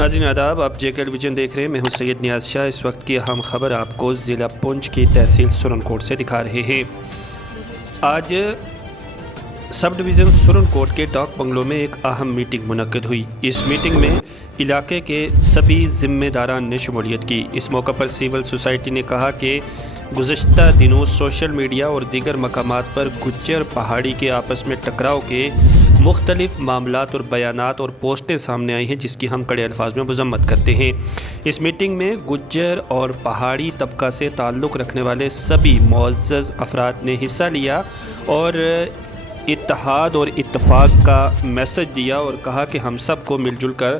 नाज़रीन आदाब, आप जे टेलीविज़न देख रहे हैं। मैं हूं सैयद नियाज़ शाह। इस वक्त की अहम खबर आपको ज़िला पुंछ की तहसील सुरनकोट से दिखा रहे हैं। आज सब डिवीज़न सुरनकोट के डाक बंगलों में एक अहम मीटिंग मुनक्किद हुई। इस मीटिंग में इलाके के सभी ज़िम्मेदारान ने शमूलियत की। इस मौका पर सिविल सोसाइटी ने कहा कि गुज़श्ता दिनों सोशल मीडिया और दीगर मकामात पर गुज्जर पहाड़ी के आपस में टकराव के मुख्तलिफ मामलात और बयानात और पोस्टें सामने आई हैं, जिसकी हम कड़े अल्फाज में मज़म्मत करते हैं। इस मीटिंग में गुज्जर और पहाड़ी तबका से ताल्लुक़ रखने वाले सभी मुअज़्ज़ज़ अफराद ने हिस्सा लिया और इत्तेहाद और इत्तफ़ाक़ का मैसेज दिया और कहा कि हम सब को मिलजुल कर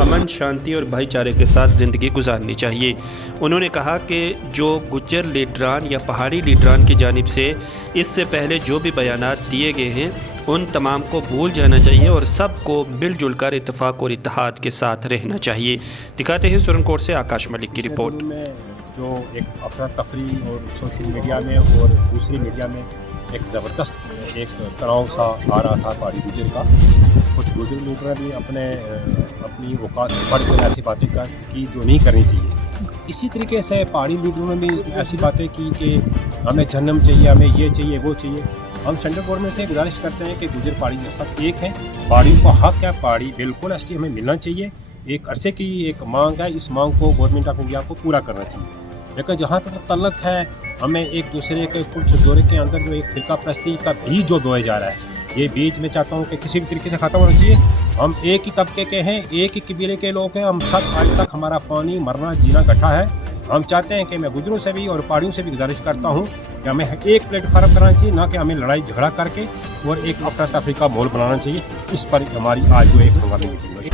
अमन, शांति और भाईचारे के साथ ज़िंदगी गुजारनी चाहिए। उन्होंने कहा कि जो गुज्जर लीडरान या पहाड़ी लीडरान की जानिब से इससे पहले जो भी बयानात दिए गए हैं उन तमाम को भूल जाना चाहिए और सब को मिलजुल कर इत्तफ़ाक़ और इत्तेहाद के साथ रहना चाहिए। दिखाते हैं सुरनकोट से आकाश मलिक की रिपोर्ट। में जो एक अफरा तफरी और सोशल मीडिया में और दूसरी मीडिया में एक ज़बरदस्त एक तनाव सा आ रहा था पहाड़ी गुजर का। कुछ गुजर लीडर भी अपनी औकात से बढ़ कर ऐसी बातें की जो नहीं करनी चाहिए। इसी तरीके से पहाड़ी लीडरों ने भी ऐसी बातें की कि हमें जन्म चाहिए, हमें ये चाहिए, वो चाहिए। हम सेंट्रल गवर्नमेंट से गुजारिश करते हैं कि गुजर पहाड़ी सब एक हैं, पहाड़ियों का हक है, पहाड़ी बिल्कुल एसटी हमें मिलना चाहिए। एक अरसे की एक मांग है, इस मांग को गवर्नमेंट ऑफ इंडिया को पूरा करना चाहिए। लेकिन जहाँ तक तल्लक है, हमें एक दूसरे के कुछ जोड़े के अंदर जो एक फिरका परस्ती का बीज जो बोया जा रहा है, ये बीज मैं चाहता हूँ कि किसी भी तरीके से ख़त्म होना चाहिए। हम एक ही तबके के हैं, एक ही कबीले के लोग हैं, हम सब आज तक हमारा पानी मरना जीना गठा है। हम चाहते हैं कि मैं गुजरों से भी और पहाड़ियों से भी गुजारिश करता हूँ कि हमें एक प्लेटफार्म करना चाहिए, ना कि हमें लड़ाई झगड़ा करके और एक अफरा तफरी का माहौल बनाना चाहिए। इस पर हमारी आज जो एक हंगामी मीटिंग